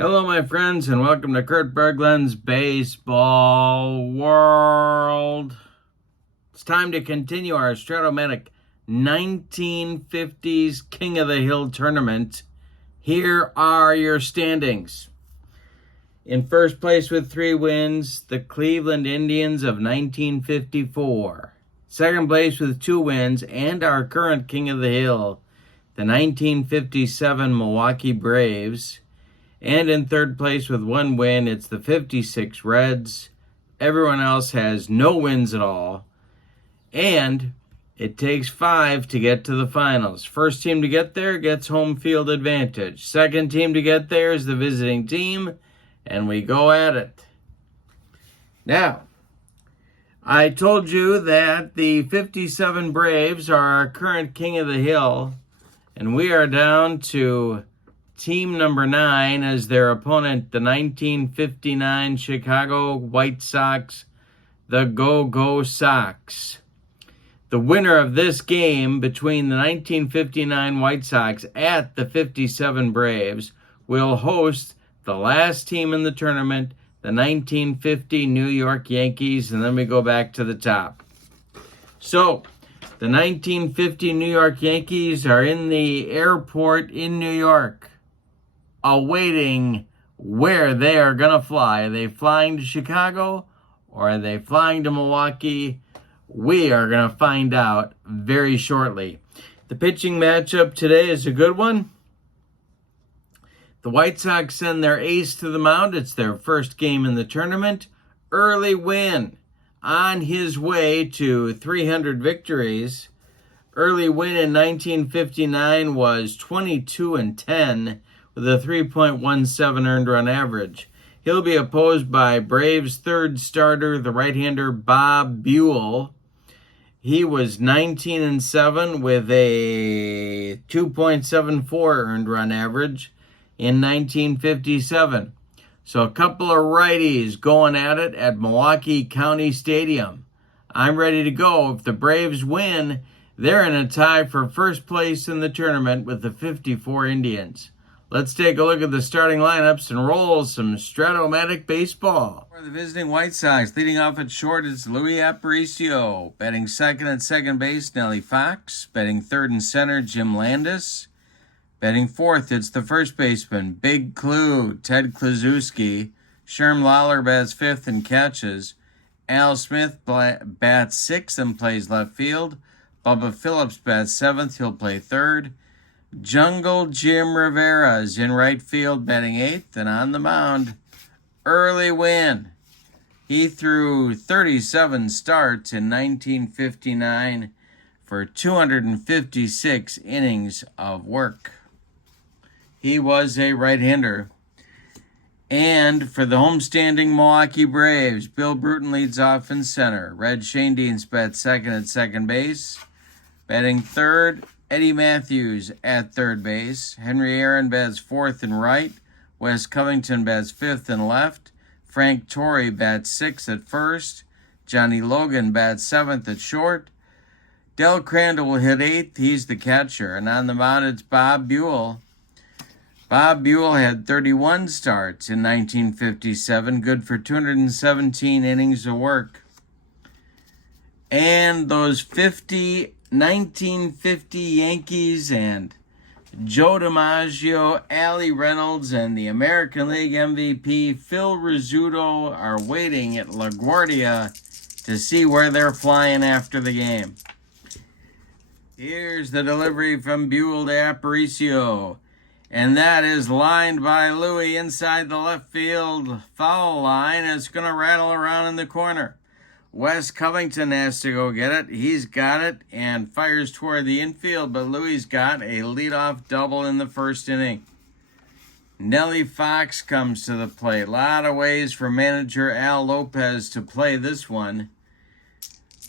Hello, my friends, and welcome to Kurt Berglund's Baseball World. It's time to continue our Stratomatic 1950s King of the Hill tournament. Here are your standings. In first place with 3 wins, the Cleveland Indians of 1954. Second place with 2 wins, and our current King of the Hill, the 1957 Milwaukee Braves. And in third place with 1 win, it's the 56 Reds. Everyone else has no wins at all. And it takes 5 to get to the finals. First team to get there gets home field advantage. Second team to get there is the visiting team. And we go at it. Now, I told you that the 57 Braves are our current King of the Hill. And we are down to team number 9 as their opponent, the 1959 Chicago White Sox, the Go-Go Sox. The winner of this game between the 1959 White Sox at the 57 Braves will host the last team in the tournament, the 1950 New York Yankees, and then we go back to the top. So, the 1950 New York Yankees are in the airport in New York, awaiting where they are going to fly. Are they flying to Chicago or are they flying to Milwaukee? We are going to find out very shortly. The pitching matchup today is a good one. The White Sox send their ace to the mound. It's their first game in the tournament. Early Wynn on his way to 300 victories. Early Wynn in 1959 was 22-10. with a 3.17 earned run average. He'll be opposed by Braves' third starter, the right-hander Bob Buhl. He was 19-7 with a 2.74 earned run average in 1957. So a couple of righties going at it at Milwaukee County Stadium. I'm ready to go. If the Braves win, they're in a tie for first place in the tournament with the 54 Indians. Let's take a look at the starting lineups and roll some Stratomatic baseball. For the visiting White Sox, leading off at short is Luis Aparicio. Batting second at second base, Nellie Fox. Batting third and center, Jim Landis. Batting fourth, it's the first baseman, Big Clue, Ted Kluszewski. Sherm Lawler bats fifth and catches. Al Smith bats sixth and plays left field. Bubba Phillips bats seventh, he'll play third. Jungle Jim Rivera is in right field, batting eighth, and on the mound, Early Wynn. He threw 37 starts in 1959 for 256 innings of work. He was a right-hander. And for the homestanding Milwaukee Braves, Bill Bruton leads off in center. Red Schoendienst bats second at second base. Batting third, Eddie Matthews at third base. Henry Aaron bats fourth and right. Wes Covington bats fifth and left. Frank Torrey bats sixth at first. Johnny Logan bats seventh at short. Del Crandall will hit eighth. He's the catcher. And on the mound, it's Bob Buhl. Bob Buhl had 31 starts in 1957, good for 217 innings of work. And those 1950 Yankees and Joe DiMaggio, Allie Reynolds, and the American League MVP Phil Rizzuto are waiting at LaGuardia to see where they're flying after the game. Here's the delivery from Buhl to Aparicio. And that is lined by Louie inside the left field foul line. It's going to rattle around in the corner. Wes Covington has to go get it. He's got it and fires toward the infield, but Louie's got a leadoff double in the first inning. Nellie Fox comes to the plate. A lot of ways for manager Al Lopez to play this one.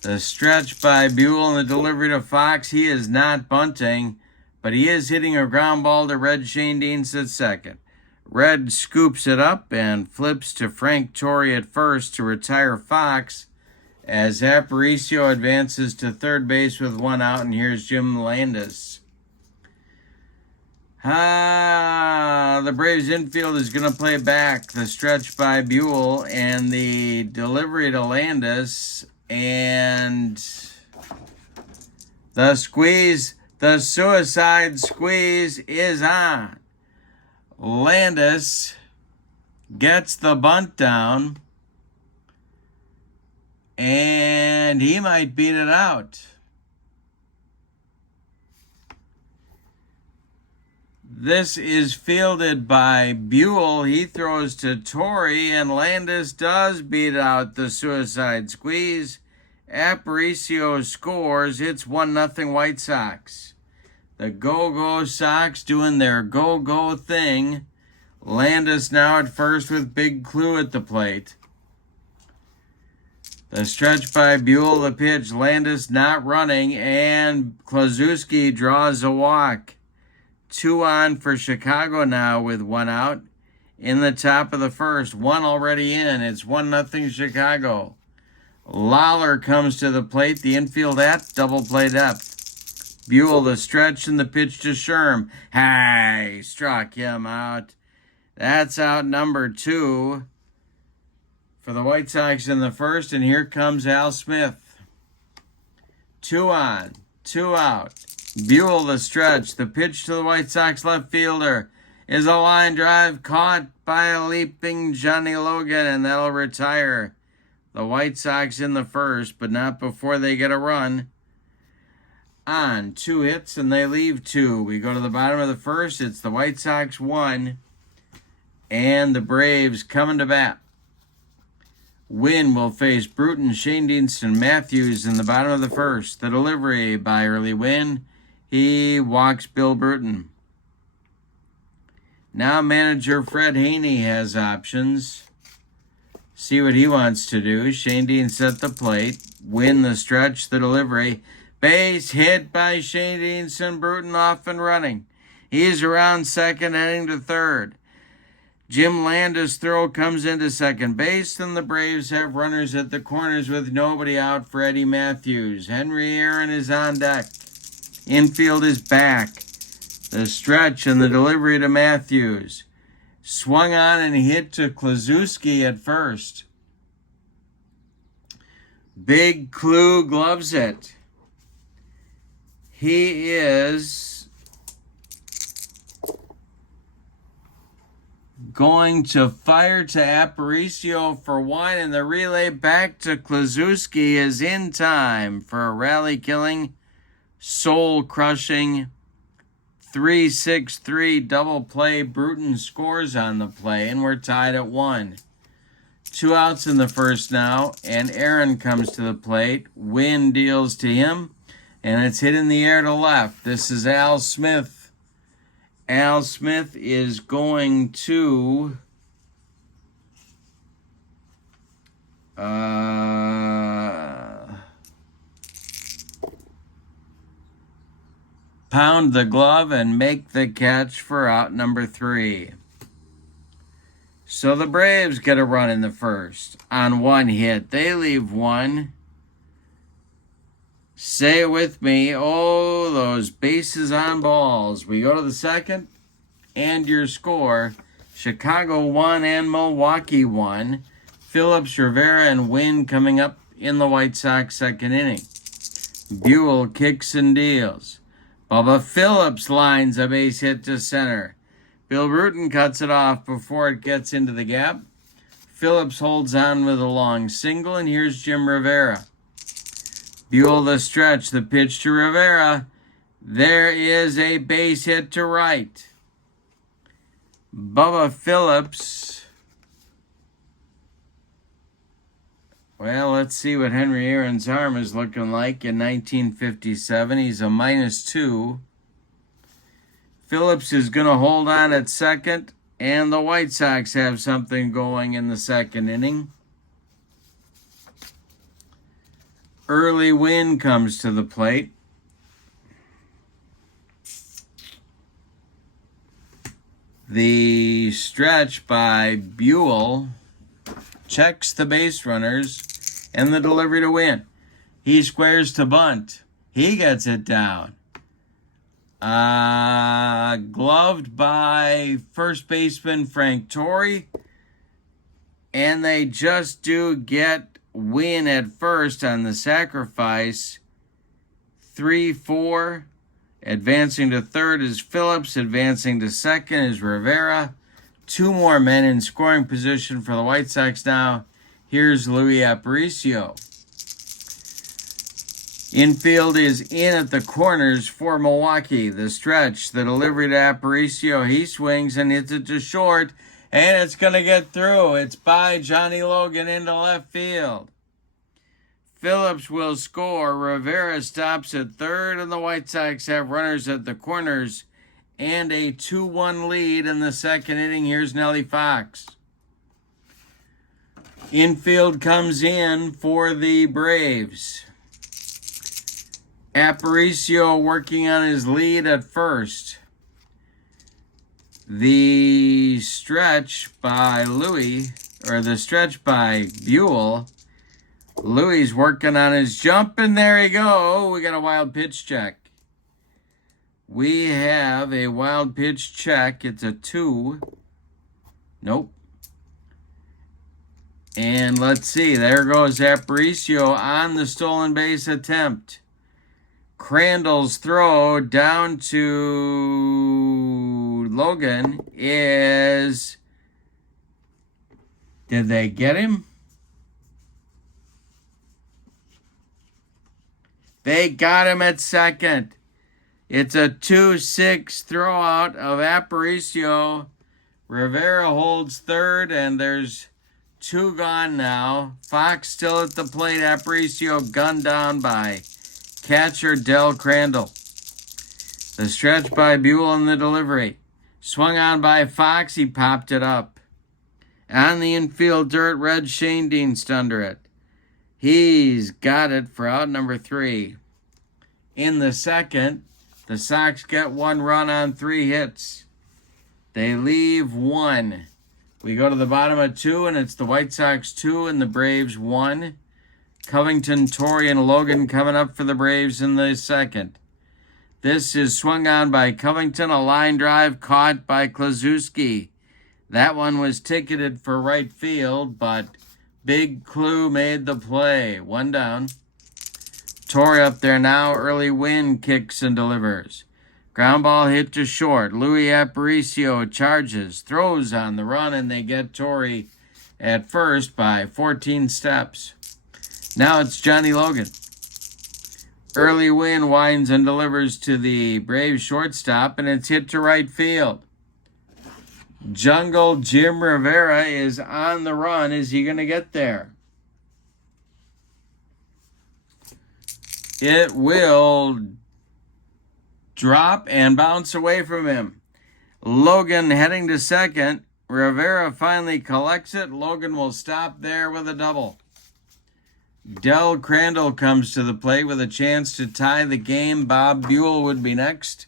The stretch by Buhl and the delivery to Fox. He is not bunting, but he is hitting a ground ball to Red Schoendienst at second. Red scoops it up and flips to Frank Torrey at first to retire Fox as Aparicio advances to third base with one out, and here's Jim Landis. The Braves infield is going to play back the stretch by Buhl and the delivery to Landis. And the squeeze, the suicide squeeze is on. Landis gets the bunt down, and he might beat it out. This is fielded by Buhl. He throws to Torrey, and Landis does beat out the suicide squeeze. Aparicio scores. It's 1-0 White Sox. The Go-Go Sox doing their go-go thing. Landis now at first with Big Clue at the plate. The stretch by Buhl, the pitch. Landis not running, and Kluszewski draws a walk. 2 on for Chicago now with 1 out. In the top of the first, 1 already in. It's 1-0 Chicago. Lawler comes to the plate. The infield at double play depth. Buhl, the stretch and the pitch to Sherm. Hey, struck him out. That's out number 2 for the White Sox in the first. And here comes Al Smith. 2 on, 2 out. Buhl, the stretch. The pitch to the White Sox left fielder is a line drive caught by a leaping Johnny Logan, and that'll retire the White Sox in the first, but not before they get a run. On 2 hits, and they leave 2. We go to the bottom of the first. It's the White Sox 1, and the Braves coming to bat. Wynn will face Bruton, Shane Deanston, Matthews in the bottom of the first. The delivery by early Wynn. He walks Bill Bruton. Now manager Fred Haney has options. See what he wants to do. Shane Deanston at the plate. Wynn the stretch, the delivery. Base hit by Shane Deanston. Bruton off and running. He's around second, heading to third. Jim Landis' throw comes into second base, and the Braves have runners at the corners with nobody out for Eddie Matthews. Henry Aaron is on deck. Infield is back. The stretch and the delivery to Matthews. Swung on and hit to Kluszewski at first. Big Clue gloves it. He is going to fire to Aparicio for 1, and the relay back to Kluszewski is in time for a rally-killing, soul-crushing 3-6-3 double play. Bruton scores on the play, and we're tied at 1. 2 outs in the first now, and Aaron comes to the plate. Wynn deals to him, and it's hit in the air to left. This is Al Smith. Al Smith is going to pound the glove and make the catch for out number 3. So the Braves get a run in the first on 1 hit. They leave 1. Say it with me. Oh, those bases on balls. We go to the second, and your score, Chicago 1 and Milwaukee 1. Phillips, Rivera, and Wynn coming up in the White Sox second inning. Buhl kicks and deals. Bubba Phillips lines a base hit to center. Bill Bruton cuts it off before it gets into the gap. Phillips holds on with a long single, and here's Jim Rivera. Buhl the stretch, the pitch to Rivera. There is a base hit to right. Bubba Phillips. Well, let's see what Henry Aaron's arm is looking like in 1957. He's a -2. Phillips is going to hold on at second, and the White Sox have something going in the second inning. Early Wynn comes to the plate. The stretch by Buhl checks the base runners, and the delivery to Wynn. He squares to bunt. He gets it down. Gloved by first baseman Frank Torrey. And they just do get Wynn at first on the sacrifice. 3-4. Advancing to third is Phillips. Advancing to second is Rivera. 2 more men in scoring position for the White Sox now. Here's Luis Aparicio. Infield is in at the corners for Milwaukee. The stretch, the delivery to Aparicio. He swings and hits it to short. And it's going to get through. It's by Johnny Logan into left field. Phillips will score. Rivera stops at third, and the White Sox have runners at the corners and a 2-1 lead in the second inning. Here's Nellie Fox. Infield comes in for the Braves. Aparicio working on his lead at first. The stretch by Buhl. Louis working on his jump, and there you go. We got a wild pitch check. We have a wild pitch check. It's a 2. Nope. And let's see. There goes Aparicio on the stolen base attempt. Crandall's throw down to Logan is... Did they get him? They got him at second. It's a 2-6 throw out of Aparicio. Rivera holds third, and there's 2 gone now. Fox still at the plate. Aparicio gunned down by catcher Del Crandall. The stretch by Buhl in the delivery. Swung on by Fox. He popped it up. On the infield dirt, Red Shane Dean's under it. He's got it for out number 3. In the second, the Sox get 1 run on 3 hits. They leave 1. We go to the bottom of 2, and it's the White Sox 2 and the Braves 1. Covington, Torrey, and Logan coming up for the Braves in the second. This is swung on by Covington, a line drive caught by Kluszewski. That one was ticketed for right field, but Big Clue made the play. 1 down. Torrey up there now. Early Wynn kicks and delivers. Ground ball hit to short. Luis Aparicio charges, throws on the run, and they get Torrey at first by 14 steps. Now it's Johnny Logan. Early Wynn winds and delivers to the Braves shortstop, and it's hit to right field. Jungle Jim Rivera is on the run. Is he going to get there? It will drop and bounce away from him. Logan heading to second. Rivera finally collects it. Logan will stop there with a double. Del Crandall comes to the plate with a chance to tie the game. Bob Buhl would be next.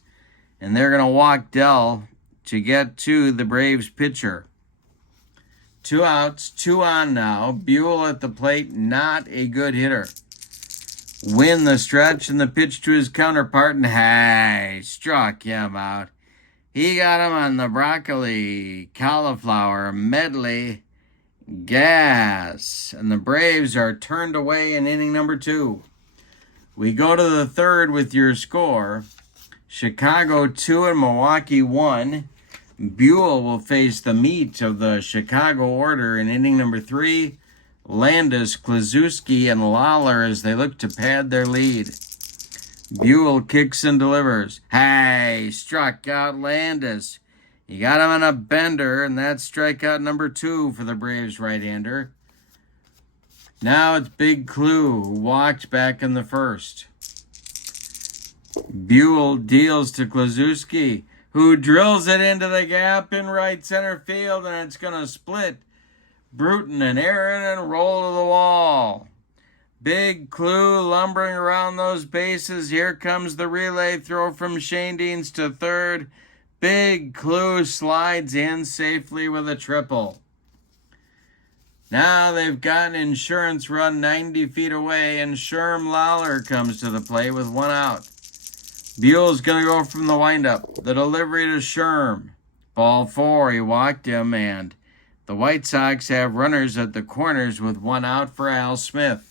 And they're going to walk Del to get to the Braves pitcher. 2 outs, 2 on now. Buhl at the plate, not a good hitter. Win the stretch and the pitch to his counterpart, and struck him out. He got him on the broccoli, cauliflower, medley, gas. And the Braves are turned away in inning number 2. We go to the third with your score. Chicago 2 and Milwaukee 1. Buhl will face the meat of the Chicago order in inning number 3. Landis, Kluszewski, and Lawler as they look to pad their lead. Buhl kicks and delivers. Struck out Landis. He got him on a bender, and that's strikeout number 2 for the Braves right-hander. Now it's Big Clue, who walked back in the first. Buhl deals to Kluszewski, who drills it into the gap in right center field, and it's going to split Bruton and Aaron and roll to the wall. Big Clue lumbering around those bases. Here comes the relay throw from Shane Deans to third. Big Clue slides in safely with a triple. Now they've got an insurance run 90 feet away, and Sherm Lawler comes to the plate with 1 out. Buhl's going to go from the windup. The delivery to Sherm. Ball 4, he walked him, and the White Sox have runners at the corners with one out for Al Smith.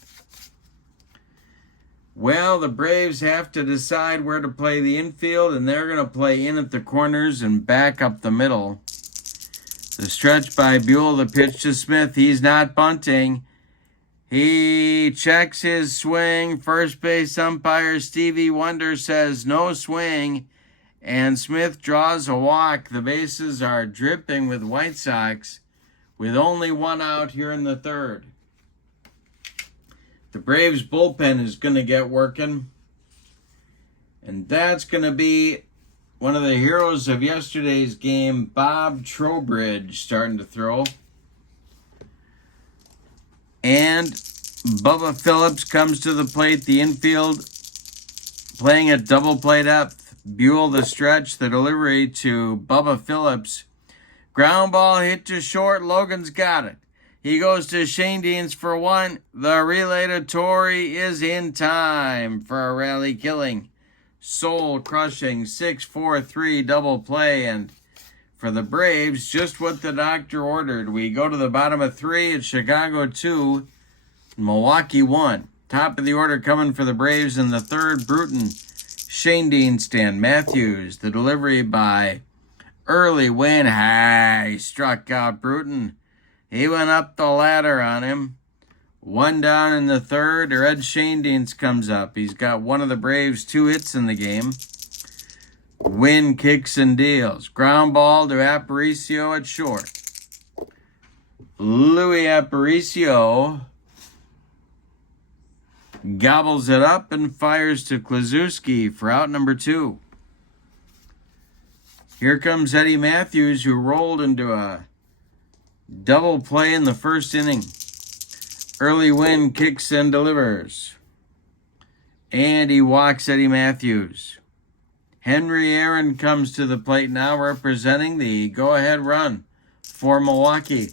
Well, the Braves have to decide where to play the infield, and they're going to play in at the corners and back up the middle. The stretch by Buhl, the pitch to Smith. He's not bunting. He checks his swing. First base umpire Stevie Wonder says no swing, and Smith draws a walk. The bases are dripping with White Sox with only one out here in the third. The Braves bullpen is going to get working, and that's going to be one of the heroes of yesterday's game, Bob Trowbridge, starting to throw. And Bubba Phillips comes to the plate, the infield, playing at double play depth. Buhl the stretch, the delivery to Bubba Phillips. Ground ball hit to short, Logan's got it. He goes to Shane Deans for one. The relay to Torrey is in time for a rally killing, soul crushing 6-4-3 double play. And for the Braves, just what the doctor ordered. We go to the bottom of 3. It's Chicago 2, Milwaukee 1. Top of the order coming for the Braves in the third, Bruton, Shane Deans, Stan Matthews. The delivery by early Wynn. He struck out Bruton. He went up the ladder on him. One down in the third. Red Shane Deans comes up. He's got one of the Braves' 2 hits in the game. Wynn kicks and deals. Ground ball to Aparicio at short. Louis Aparicio gobbles it up and fires to Kluszewski for out number 2. Here comes Eddie Matthews, who rolled into a double play in the first inning. Early Wynn kicks and delivers. And he walks Eddie Matthews. Henry Aaron comes to the plate now, representing the go-ahead run for Milwaukee.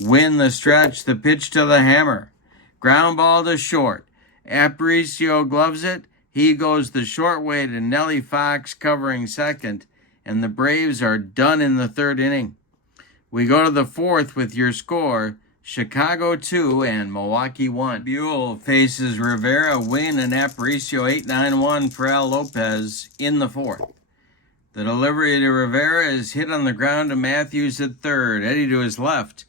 Wynn the stretch, the pitch to the hammer. Ground ball to short. Aparicio gloves it. He goes the short way to Nellie Fox covering second. And the Braves are done in the third inning. We go to the fourth with your score, Chicago 2 and Milwaukee 1. Buhl faces Rivera, Wynn, and Aparicio 8-9-1 for Al Lopez in the fourth. The delivery to Rivera is hit on the ground to Matthews at third. Eddie to his left,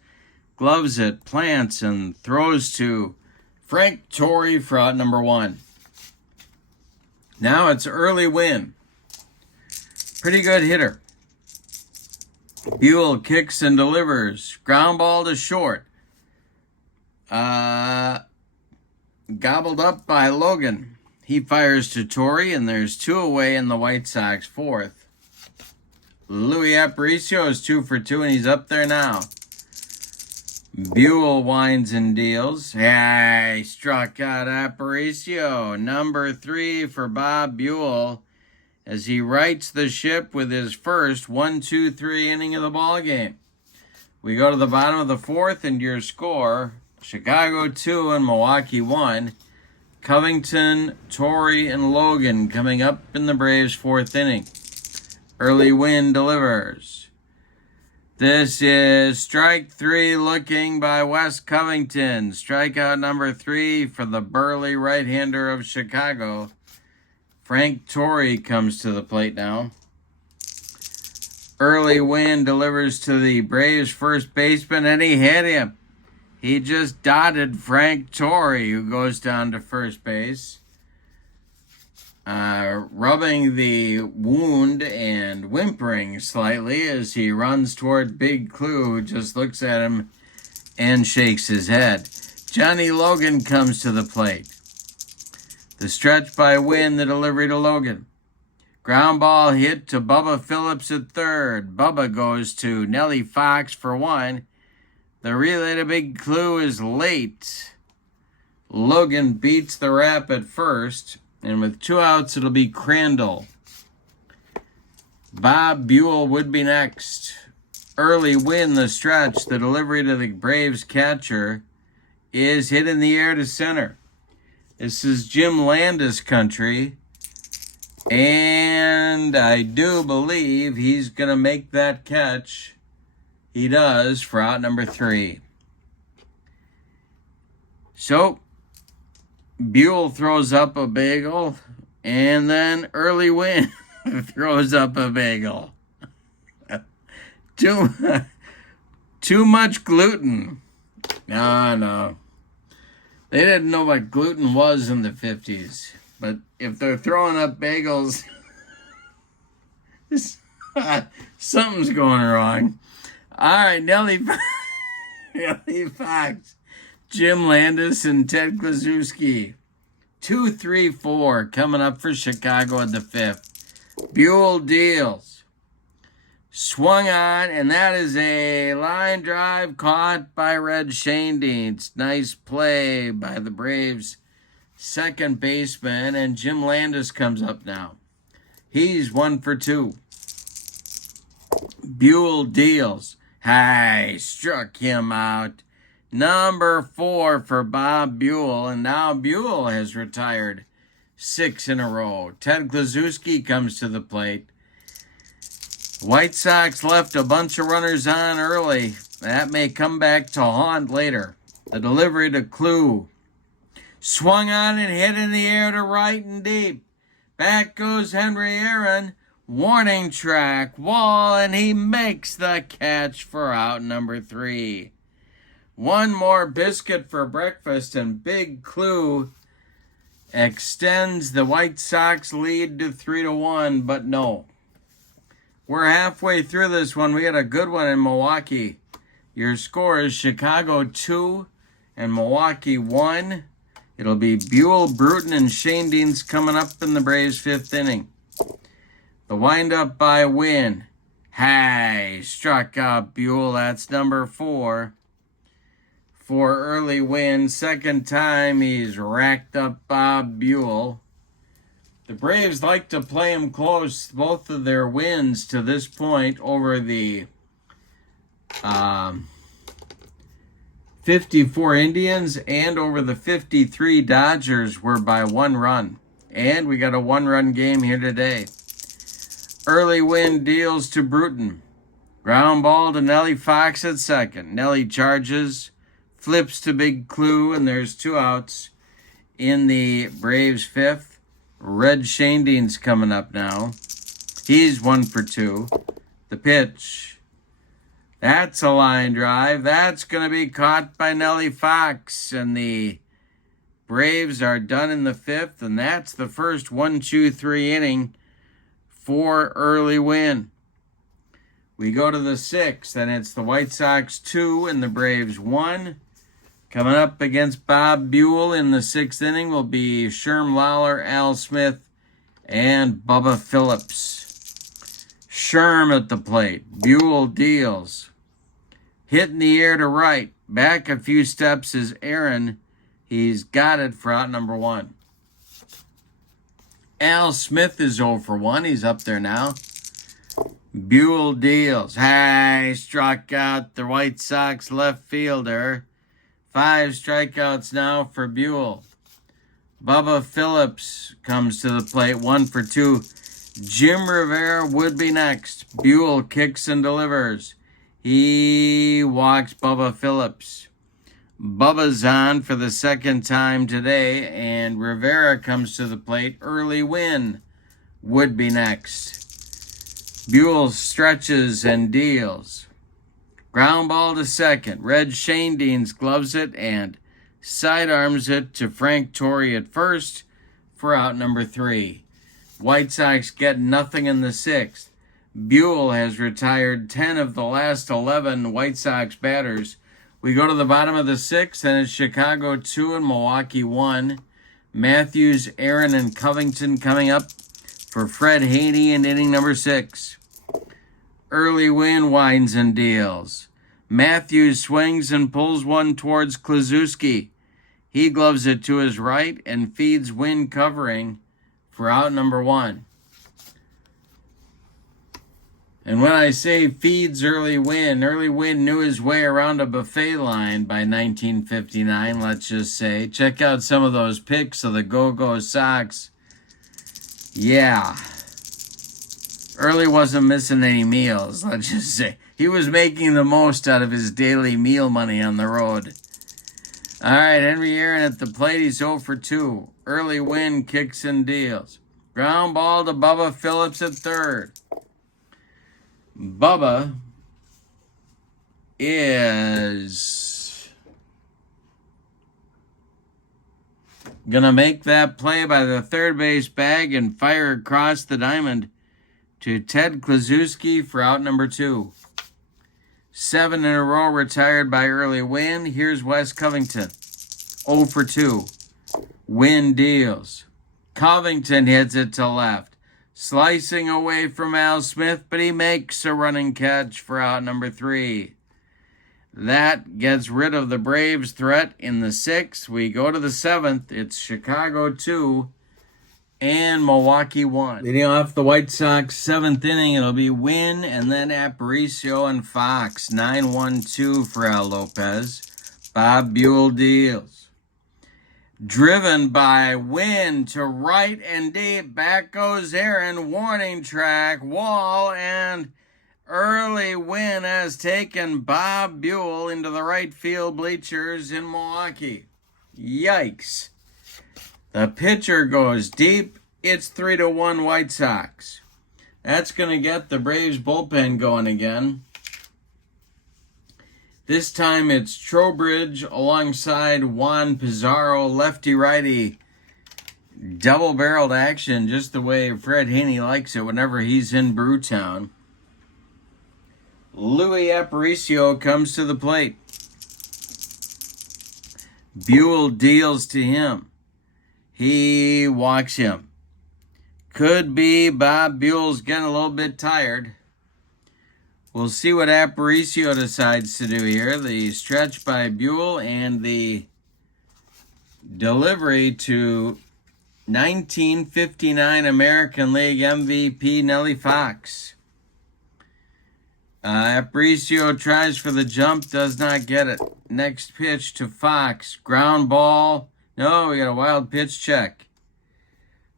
gloves it, plants, and throws to Frank Torrey for out number 1. Now it's early Wynn. Pretty good hitter. Buhl kicks and delivers. Ground ball to short. Gobbled up by Logan. He fires to Torrey, and there's 2 away in the White Sox fourth. Louis Aparicio is 2 for 2, and he's up there now. Buhl winds and deals. He struck out Aparicio. Number 3 for Bob Buhl, as he rights the ship with his first 1-2-3 inning of the ballgame. We go to the bottom of the fourth, and your score, Chicago 2 and Milwaukee 1. Covington, Torrey, and Logan coming up in the Braves' fourth inning. Early Wynn delivers. This is strike 3 looking by Wes Covington. Strikeout number 3 for the burly right-hander of Chicago. Frank Torrey comes to the plate now. Early Wynn delivers to the Braves' first baseman, and he hit him. He just dotted Frank Torrey, who goes down to first base, rubbing the wound and whimpering slightly as he runs toward Big Clue, who just looks at him and shakes his head. Johnny Logan comes to the plate. The stretch by Wynn, the delivery to Logan. Ground ball hit to Bubba Phillips at third. Bubba goes to Nellie Fox for 1. The relay to Big Clue is late. Logan beats the rap at first, and with 2 outs, it'll be Crandall. Bob Buhl would be next. Early Wynn, the stretch. The delivery to the Braves catcher is hit in the air to center. This is Jim Landis country. And I do believe he's going to make that catch. He does for out number 3. So, Buhl throws up a bagel, and then Early Wynn throws up a bagel. Too much gluten. No. They didn't know what gluten was in the 50s. But if they're throwing up bagels, something's going wrong. All right, Nellie Fox, Jim Landis, and Ted Kluszewski. 2, 3, 4 coming up for Chicago in the 5th. Buhl deals. Swung on, and that is a line drive caught by Red Shandings. Nice play by the Braves' second baseman, and Jim Landis comes up now. He's 1 for 2. Buhl deals. Hey, struck him out. Number 4 for Bob Buhl, and now Buhl has retired 6 in a row. Ted Kluszewski comes to the plate. White Sox left a bunch of runners on early. That may come back to haunt later. The delivery to Klue. Swung on and hit in the air to right and deep. Back goes Henry Aaron. Warning track, wall, and he makes the catch for out number 3. One more biscuit for breakfast, and Big Klue extends the White Sox lead to 3-1, but no. We're halfway through this one. We had a good one in Milwaukee. Your score is Chicago 2 and Milwaukee 1. It'll be Buhl, Bruton, and Shandings coming up in the Braves' 5th inning. The windup by Wynn. Hey, struck out Buhl. That's number 4. For Early Wynn. Second time he's racked up Bob Buhl. The Braves like to play him close. Both of their wins to this point over the 54 Indians and over the 53 Dodgers were by 1 run. And we got a 1-run game here today. Early Wynn deals to Bruton. Ground ball to Nellie Fox at second. Nellie charges, flips to Big Klue, and there's 2 outs in the Braves' 5th. Red Shandings coming up now. He's 1 for 2. The pitch. That's a line drive. That's going to be caught by Nellie Fox. And the Braves are done in the 5th. And that's the first 1-2-3 inning for Early Wynn. We go to the 6th. And it's the White Sox 2 and the Braves 1. Coming up against Bob Buhl in the 6th inning will be Sherm Lawler, Al Smith, and Bubba Phillips. Sherm at the plate. Buhl deals. Hit in the air to right. Back a few steps is Aaron. He's got it for out number 1. Al Smith is 0 for 1. He's up there now. Buhl deals. Hey, struck out the White Sox left fielder. 5 strikeouts now for Buhl. Bubba Phillips comes to the plate, 1 for 2. Jim Rivera would be next. Buhl kicks and delivers. He walks Bubba Phillips. Bubba's on for the second time today, and Rivera comes to the plate. Early Wynn would be next. Buhl stretches and deals. Ground ball to second. Red Shandings gloves it and sidearms it to Frank Torrey at first for out number 3. White Sox get nothing in the 6th. Buhl has retired 10 of the last 11 White Sox batters. We go to the bottom of the 6th, and it's Chicago 2 and Milwaukee 1. Matthews, Aaron, and Covington coming up for Fred Haney in inning number 6. Early Wynn winds and deals. Matthews swings and pulls one towards Kluszewski. He gloves it to his right and feeds Wynn covering for out number 1. And when I say feeds Early Wynn knew his way around a buffet line by 1959, let's just say. Check out some of those pics of the Go-Go Sox Yeah. Early wasn't missing any meals, let's just say. He was making the most out of his daily meal money on the road. All right, Henry Aaron at the plate. He's 0 for 2. Early Wynn kicks and deals. Ground ball to Bubba Phillips at third. Bubba is going to make that play by the third base bag and fire across the diamond to Ted Kluszewski for out number 2. 7 in a row retired by early Wynn. Here's Wes Covington. 0 for 2. Wynn deals. Covington hits it to left. Slicing away from Al Smith, but he makes a running catch for out number 3. That gets rid of the Braves' threat in the 6th. We go to the 7th. It's Chicago 2 and Milwaukee 1. Leading off the White Sox 7th inning, it'll be Wynn and then Aparicio and Fox. 9-1-2 for Al Lopez. Bob Buhl deals. Driven by Wynn to right and deep. Back goes Aaron. Warning track. Wall and early Wynn has taken Bob Buhl into the right field bleachers in Milwaukee. Yikes. The pitcher goes deep. It's 3-1 White Sox. That's going to get the Braves bullpen going again. This time it's Trowbridge alongside Juan Pizarro, lefty-righty, double-barreled action, just the way Fred Haney likes it whenever he's in Brewtown. Louis Aparicio comes to the plate. Buhl deals to him. He walks him. Could be Bob Buell's getting a little bit tired. We'll see what Aparicio decides to do here. The stretch by Buhl and the delivery to 1959 American League MVP Nellie Fox. Aparicio tries for the jump, does not get it. Next pitch to Fox. Ground ball. No, we got a wild pitch check.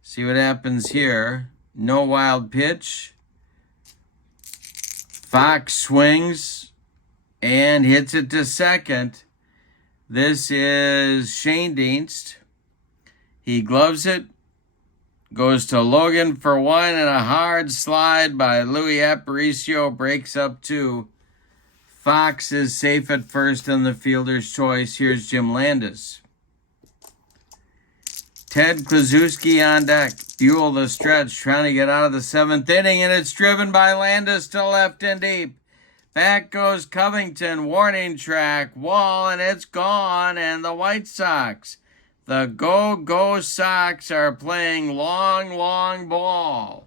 See what happens here. No wild pitch. Fox swings and hits it to second. This is Shane Dienst. He gloves it. Goes to Logan for 1 and a hard slide by Louis Aparicio breaks up 2. Fox is safe at first on the fielder's choice. Here's Jim Landis. Ted Kluszewski on deck. Buhl the stretch, trying to get out of the 7th inning, and it's driven by Landis to left and deep. Back goes Covington, warning track, Wall, and it's gone, and the White Sox, the Go Sox, are playing long ball.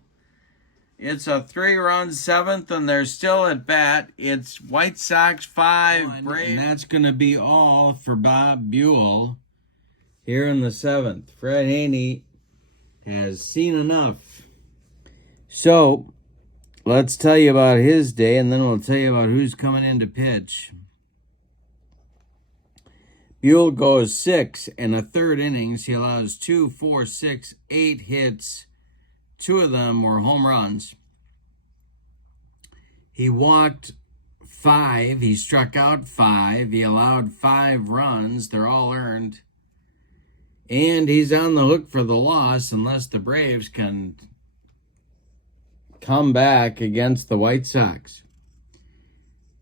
It's a 3-run 7th, and they're still at bat. It's White Sox 5, Braves. And that's going to be all for Bob Buhl. Here in the 7th, Fred Haney has seen enough. So, let's tell you about his day, and then we'll tell you about who's coming in to pitch. Buhl goes 6 and a third innings. He allows 2, 4, 6, 8 hits. 2 of them were home runs. He walked 5. He struck out 5. He allowed 5 runs. They're all earned. And he's on the hook for the loss unless the Braves can come back against the White Sox.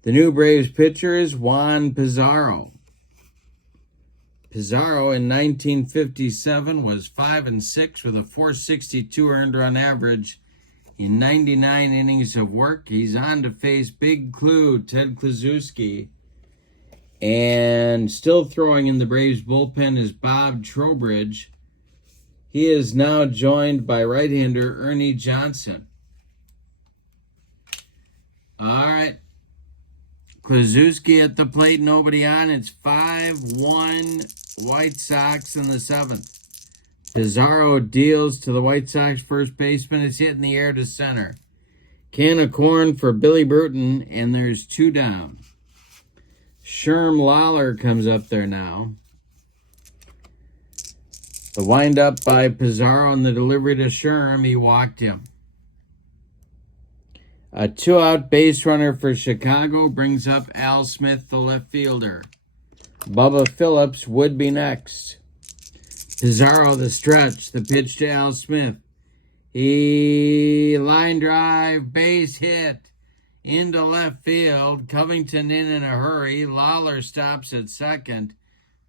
The new Braves pitcher is Juan Pizarro. Pizarro in 1957 was 5-6 with a .462 earned run average in 99 innings of work. He's on to face Big Clue, Ted Kluszewski. And still throwing in the Braves bullpen is Bob Trowbridge. He is now joined by right-hander Ernie Johnson. All right. Kluszewski at the plate, nobody on. It's 5-1 White Sox in the 7th. Pizarro deals to the White Sox first baseman. It's hit in the air to center. Can of corn for Billy Bruton, and there's 2 down. Sherm Lawler comes up there now. The windup by Pizarro and the delivery to Sherm, he walked him. A 2-out base runner for Chicago brings up Al Smith, the left fielder. Bubba Phillips would be next. Pizarro, the stretch, the pitch to Al Smith. He line drive, base hit into left field. Covington in a hurry. Lawler stops at second.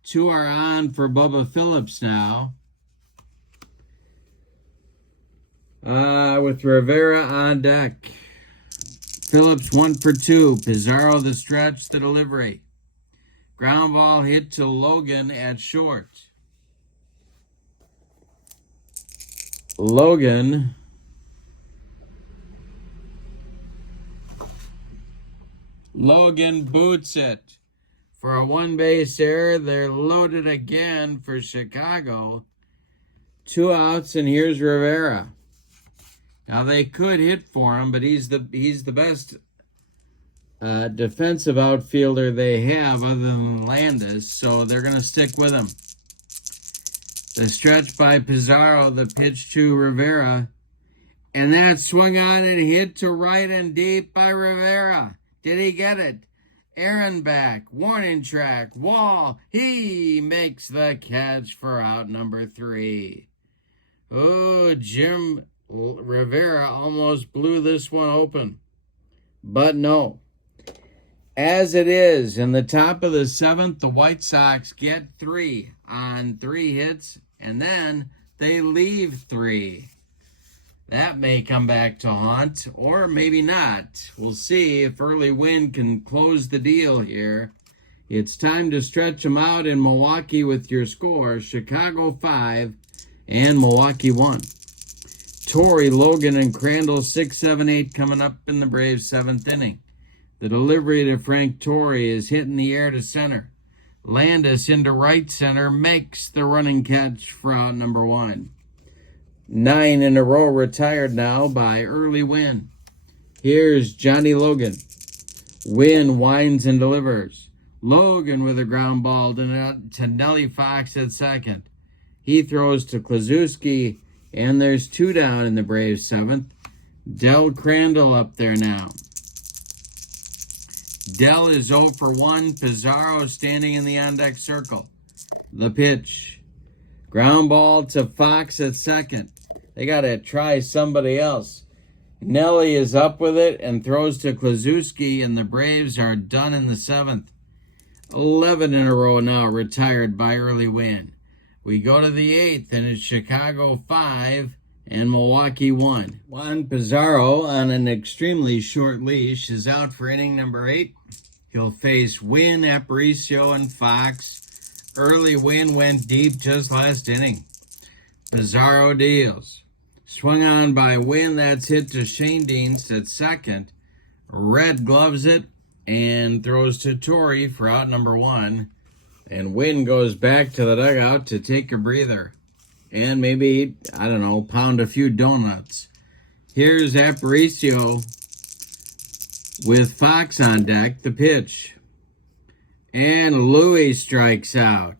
2 are on for Bubba Phillips now. With Rivera on deck. Phillips 1 for 2. Pizarro the stretch, the delivery. Ground ball hit to Logan at short. Logan boots it for a 1-base error. They're loaded again for Chicago. 2 outs, and here's Rivera. Now they could hit for him, but he's the best defensive outfielder they have other than Landis, so they're going to stick with him. The stretch by Pizarro, the pitch to Rivera. And that swung on and hit to right and deep by Rivera. Did he get it? Aaron back, warning track, wall. He makes the catch for out number 3. Oh, Jim Rivera almost blew this one open. But no. As it is, in the top of the 7th, the White Sox get 3 on 3 hits. And then they leave 3. That may come back to haunt, or maybe not. We'll see if early Wynn can close the deal here. It's time to stretch them out in Milwaukee with your score. Chicago 5 and Milwaukee 1. Torrey, Logan, and Crandall 6, 7, 8 coming up in the Braves' 7th inning. The delivery to Frank Torrey is hitting the air to center. Landis into right center makes the running catch for out number 1. 9 in a row retired now by early Wynn. Here's Johnny Logan. Wynn winds and delivers. Logan with a ground ball to Nellie Fox at second. He throws to Klaczewski, and there's 2 down in the Braves' 7th. Del Crandall up there now. Dell is 0 for 1. Pizarro standing in the on-deck circle. The pitch. Ground ball to Fox at second. They got to try somebody else. Nelly is up with it and throws to Klaczewski, and the Braves are done in the 7th. 11 in a row now retired by early Wynn. We go to the 8th, and it's Chicago 5 and Milwaukee 1. Juan Pizarro, on an extremely short leash, is out for inning number 8. He'll face Wynn, Aparicio, and Fox. Early Wynn went deep just last inning. Pizarro deals. Swung on by Wynn, that's hit to Shane Dienst at second. Red gloves it and throws to Torrey for out number 1. And Wynn goes back to the dugout to take a breather. And maybe, I don't know, pound a few donuts. Here's Aparicio with Fox on deck, the pitch. And Louis strikes out.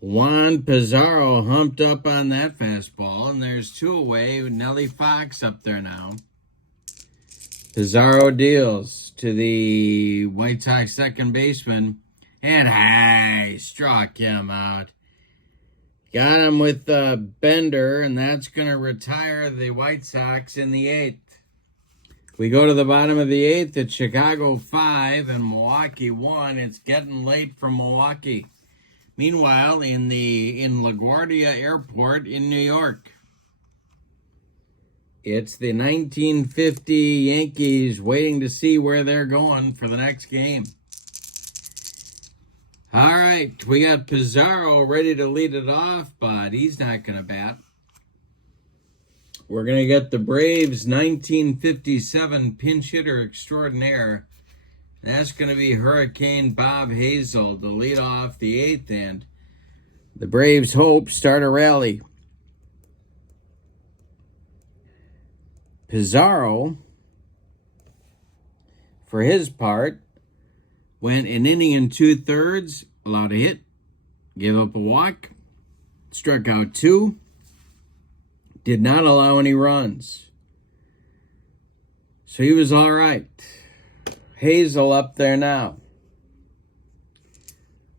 Juan Pizarro humped up on that fastball, and there's 2 away. Nellie Fox up there now. Pizarro deals to the White Sox second baseman, and struck him out. Got him with a bender, and that's going to retire the White Sox in the 8th. We go to the bottom of the 8th. It's Chicago 5 and Milwaukee 1. It's getting late from Milwaukee. Meanwhile, in LaGuardia Airport in New York, it's the 1950 Yankees waiting to see where they're going for the next game. All right, we got Pizarro ready to lead it off, but he's not going to bat. We're going to get the Braves' 1957 pinch hitter extraordinaire. That's going to be Hurricane Bob Hazel to lead off the 8th inning. The Braves hope start a rally. Pizarro, for his part, went an inning and 2/3, allowed a hit, gave up a walk, struck out 2, did not allow any runs. So he was all right. Hazel up there now.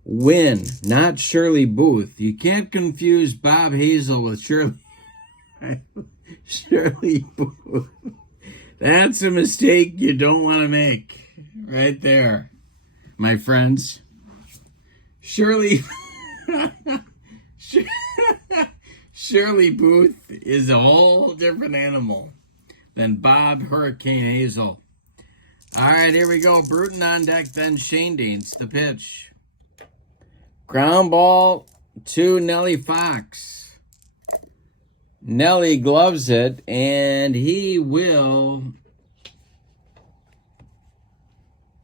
Wynn, not Shirley Booth. You can't confuse Bob Hazel with Shirley Booth. That's a mistake you don't want to make. Right there, my friends. Shirley Booth is a whole different animal than Bob Hurricane Hazel. All right, here we go. Bruton on deck, then Shane Deans, the pitch. Ground ball to Nellie Fox. Nellie gloves it, and he will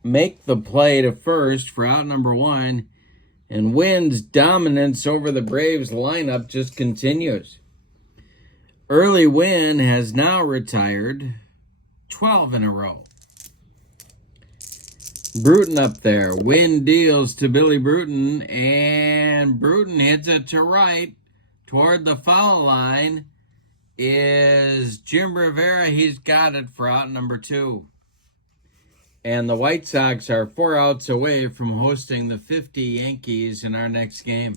make the play to first for out number 1. And Wynn's dominance over the Braves lineup just continues. Early Wynn has now retired 12 in a row. Bruton up there. Wynn deals to Billy Bruton, and Bruton hits it to right toward the foul line. Is Jim Rivera. He's got it for out number 2. And the White Sox are 4 outs away from hosting the 50 Yankees in our next game.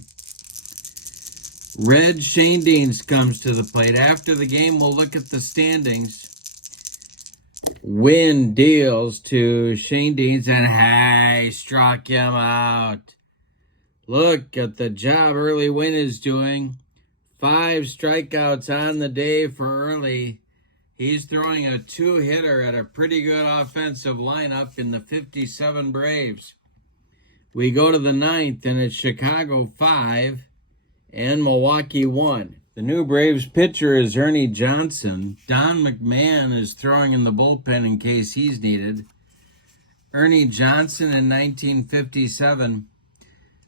Red Shane Deans comes to the plate. After the game, we'll look at the standings. Wynn deals to Shane Deans, and struck him out. Look at the job Early Wynn is doing. 5 strikeouts on the day for Early. He's throwing a 2-hitter at a pretty good offensive lineup in the 57 Braves. We go to the 9th, and it's Chicago 5 and Milwaukee 1. The new Braves pitcher is Ernie Johnson. Don McMahon is throwing in the bullpen in case he's needed. Ernie Johnson in 1957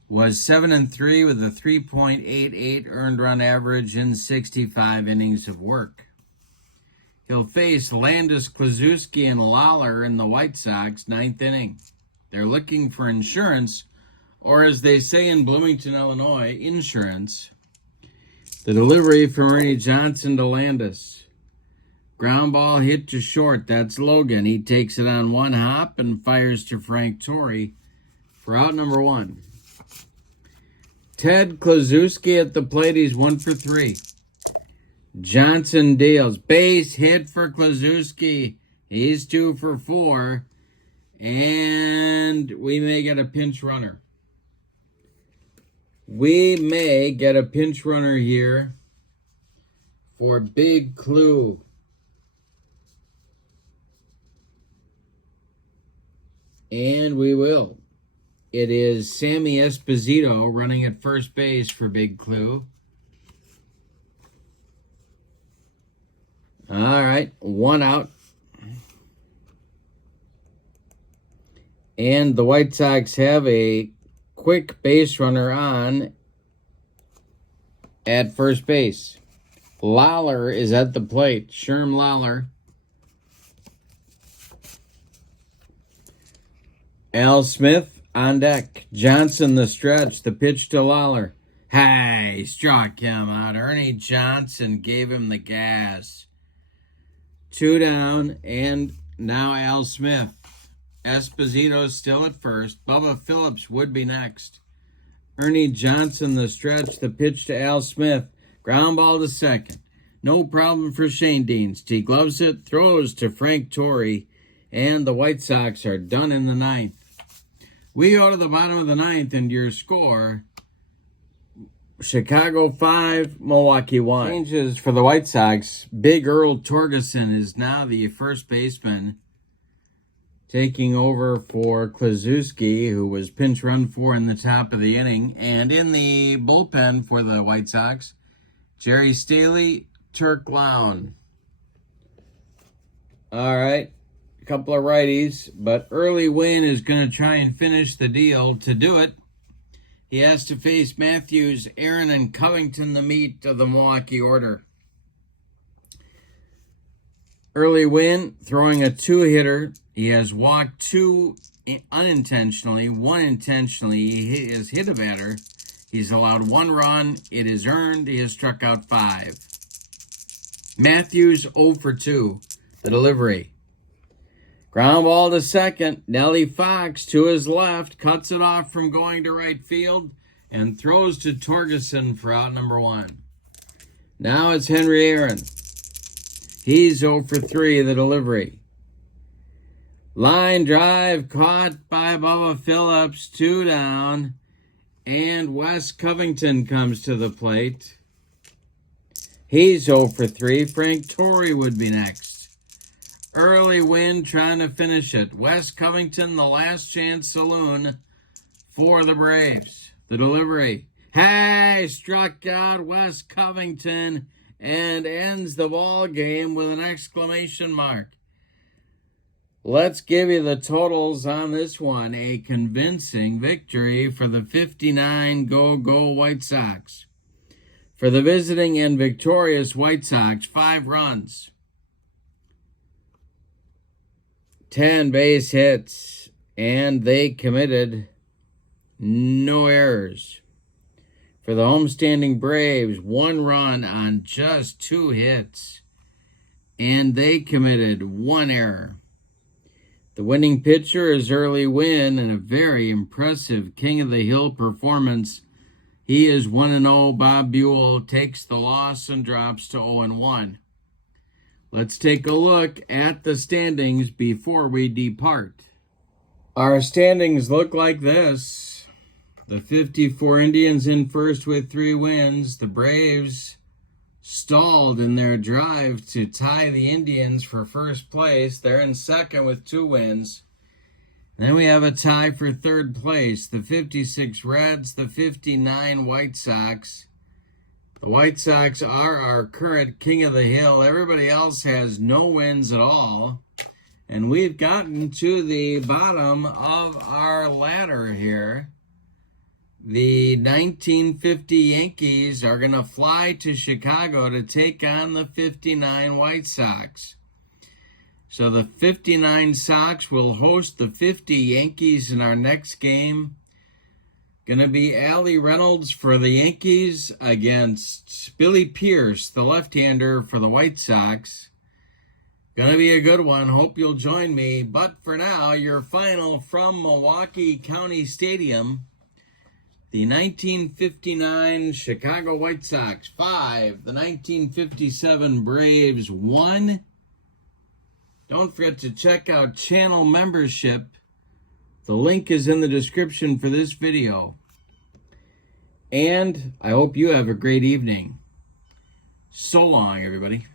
was 7-3 with a 3.88 earned run average in 65 innings of work. He'll face Landis, Kluszewski, and Lawler in the White Sox 9th inning. They're looking for insurance, or as they say in Bloomington, Illinois, insurance. The delivery from Ernie Johnson to Landis. Ground ball hit to short. That's Logan. He takes it on 1 hop and fires to Frank Torrey for out number 1. Ted Kluszewski at the plate. He's 1 for 3. Johnson deals. Base hit for Kluszewski. He's 2 for 4. And we may get a pinch runner. We may get a pinch runner here for Big Clue. And we will. It is Sammy Esposito running at first base for Big Clue. All right, 1 out. And the White Sox have a quick base runner on at first base. Lawler is at the plate. Sherm Lawler. Al Smith on deck. Johnson the stretch. The pitch to Lawler. Struck him out. Ernie Johnson gave him the gas. 2 down, and now Al Smith. Esposito's still at first. Bubba Phillips would be next. Ernie Johnson the stretch. The pitch to Al Smith. Ground ball to second. No problem for Shane Deans. He gloves it, throws to Frank Torrey, and the White Sox are done in the 9th. We go to the bottom of the 9th, and your score, Chicago 5, Milwaukee 1. Changes for the White Sox. Big Earl Torgeson is now the first baseman, taking over for Kluszewski, who was pinch run for in the top of the inning. And in the bullpen for the White Sox, Jerry Staley, Turk Lown. All right, a couple of righties, but Early Wynn is going to try and finish the deal. To do it, he has to face Matthews, Aaron, and Covington, the meat of the Milwaukee order. Early Wynn throwing a 2-hitter. He has walked 2 unintentionally, 1 intentionally. He has hit a batter. He's allowed 1 run. It is earned. He has struck out 5. Matthews 0 for 2. The delivery. Ground ball to second. Nellie Fox to his left. Cuts it off from going to right field and throws to Torgerson for out number 1. Now it's Henry Aaron. He's 0 for 3. The delivery. Line drive caught by Bubba Phillips. 2 down. And Wes Covington comes to the plate. He's 0 for 3. Frank Torrey would be next. Early Wynn trying to finish it. Wes Covington, the last chance saloon for the Braves. The delivery. Hey, struck out Wes Covington and ends the ball game with an exclamation mark. Let's give you the totals on this one. A convincing victory for the 59 Go White Sox. For the visiting and victorious White Sox, 5 runs, 10 base hits, and they committed no errors. For the homestanding Braves, 1 run on just 2 hits, and they committed 1 error. The winning pitcher is Early Wynn, and a very impressive King of the Hill performance. He is 1-0. Bob Buhl takes the loss and drops to 0-1. Let's take a look at the standings before we depart. Our standings look like this. The 54 Indians in first with 3 wins. The Braves stalled in their drive to tie the Indians for first place. They're in second with 2 wins. Then we have a tie for third place. The 56 Reds, the 59 White Sox. The White Sox are our current King of the Hill. Everybody else has no wins at all. And we've gotten to the bottom of our ladder here. The 1950 Yankees are going to fly to Chicago to take on the 59 White Sox. So the 59 Sox will host the 50 Yankees in our next game. Going to be Allie Reynolds for the Yankees against Billy Pierce, the left-hander for the White Sox. Going to be a good one. Hope you'll join me. But for now, your final from Milwaukee County Stadium. The 1959 Chicago White Sox 5. The 1957 Braves 1. Don't forget to check out channel membership. The link is in the description for this video. And I hope you have a great evening. So long, everybody.